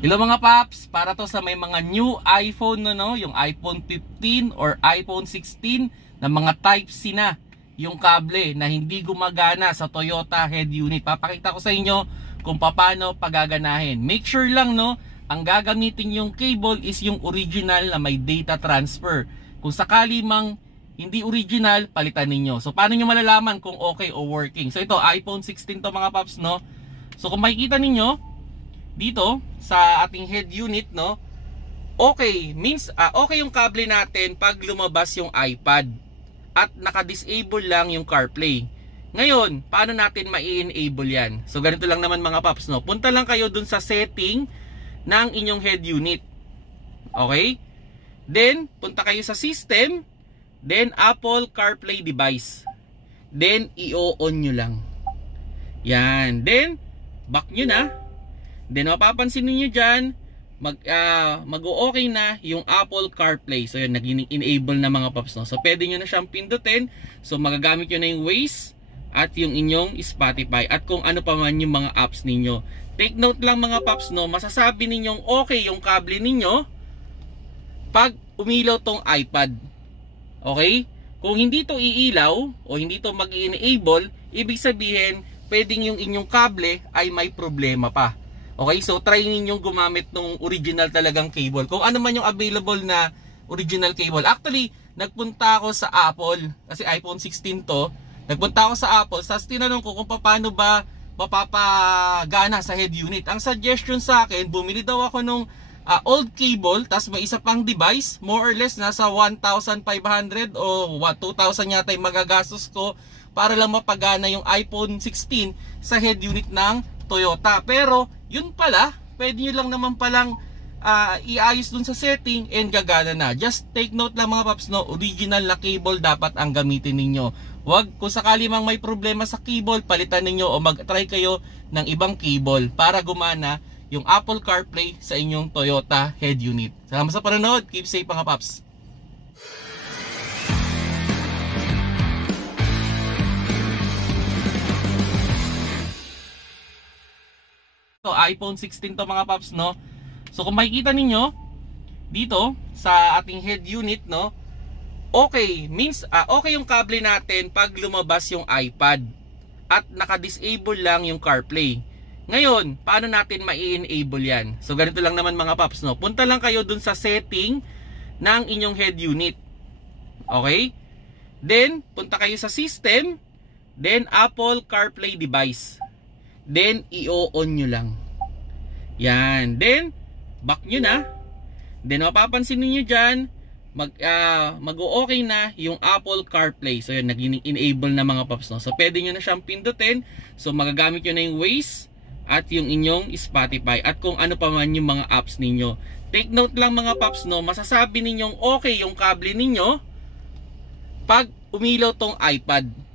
Hello mga paps, para to sa may mga new iPhone yung iPhone 15 or iPhone 16 na mga Type-C na yung kable na hindi gumagana sa Toyota head unit. Papakita ko sa inyo kung paano pagaganahin. Make sure lang ang gagamitin yung cable is yung original na may data transfer. Kung sakali mang hindi original, palitan ninyo. So paano nyo malalaman kung okay o working? So ito iPhone 16 to mga paps So kung makikita ninyo dito sa ating head unit okay means okay yung kable natin pag lumabas yung iPad at naka-disable lang yung CarPlay. Ngayon, paano natin ma-enable yan? So ganito lang naman mga paps punta lang kayo dun sa setting ng inyong head unit. Okay? Then punta kayo sa system, then Apple CarPlay device. Then i-on nyo lang. Yan. Then back nyo na. Then mapapansin niyo diyan, mag-o-okay na yung Apple CarPlay. So yun, nag-enable na mga paps So pwede niyo na siyang pindutin. So magagamit niyo na yung Waze at yung inyong Spotify at kung ano pa man yung mga apps ninyo. Take note lang mga paps masasabi ninyong okay yung kable ninyo pag umilaw tong iPad. Okay? Kung hindi to iilaw o hindi to mag-enable, ibig sabihin pwedeng yung inyong kable ay may problema pa. Okay, so try ninyong gumamit ng original talagang cable. Kung ano man yung available na original cable. Actually, nagpunta ako sa Apple, kasi iPhone 16 to. Nagpunta ako sa Apple, tapos tinanong ko kung paano ba mapapagana sa head unit. Ang suggestion sa akin, bumili daw ako nung old cable, tapos may isa pang device, more or less nasa 1,500 o 2,000 yata yung magagastos ko para lang mapagana yung iPhone 16 sa head unit ng Toyota. Pero yun pala, pwede nyo lang naman palang iayos dun sa setting and gagana na. Just take note lang mga paps original na cable dapat ang gamitin ninyo. Wag, kung sakali mang may problema sa cable, palitan ninyo o mag-try kayo ng ibang cable para gumana yung Apple CarPlay sa inyong Toyota head unit. Salamat sa panonood. Keep safe mga paps. So iPhone 16 to mga paps So kung makikita ninyo dito sa ating head unit okay means okay yung kable natin pag lumabas yung iPad at naka-disable lang yung CarPlay. Ngayon, paano natin ma-enable yan? So ganito lang naman mga paps punta lang kayo dun sa setting ng inyong head unit. Okay? Then punta kayo sa system, then Apple CarPlay device. Then i-on nyo lang. Yan. Then back nyo na. Then mapapansin niyo diyan, mag-o-okay na yung Apple CarPlay. So yun, nag-enable na mga paps So pwede nyo na siyang pindutin. So magagamit nyo na yung Waze at yung inyong Spotify at kung ano pa man yung mga apps ninyo. Take note lang mga paps masasabi ninyong okay yung kable ninyo pag umilaw tong iPad.